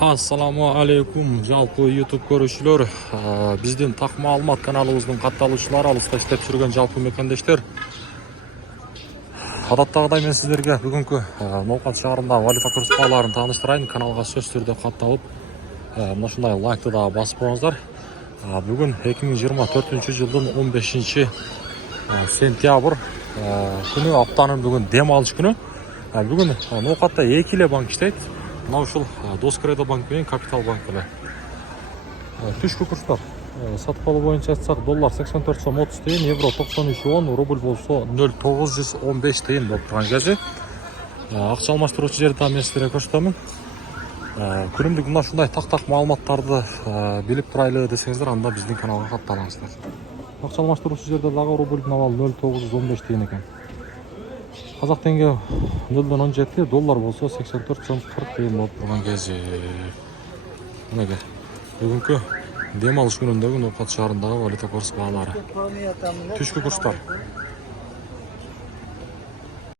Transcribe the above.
Assalamu alaikum жалпы YouTube көрүүчүлөр. Биздин так маалымат каналыбыздын катталуучулары, алыста иштеп жүргөн жалпы мекендештер. Адаттагыдай мен сиздерге бүгүнкү Ноокат шаарындагы валюта курс бааларын тааныштырайын. Каналга сөзсүз түрдө катталып, мына ушундай лайкты да басып коюңуздар. Бүгүн 2024-жылдын 15 сентябрь күнү, аптанын бүгүн дем алыш күнү. Бүгүн Ноокатта 2 эле банк иштейт. Мына ушул Доскредо банк менен Капитал банк эле. Түшкү курстар сатып алуу боюнча айтсак, доллар 84 сом 30 тыйын, евро 93 рубль болсо 0915 тыйын болуп турган кези. Акча алмаштыруучу жерди мен сиздерге көрсөтөмүн. Күнүмдүк мына ушундай так маалыматтарды билип турайлы десеңиздер, анда биздин каналга катталыңыздар. Акча алмаштыруучу жерде дагы рубльдун абалы 0915 тыйын экен. Казак теңге 0,17, доллар болсо 84 сом 40 тыйын болуп турган кези. Мынеге бүгүнкү дем алыш күнүндөгү Ноокат шаарындагы валюта курс баалары. Түшкү курстар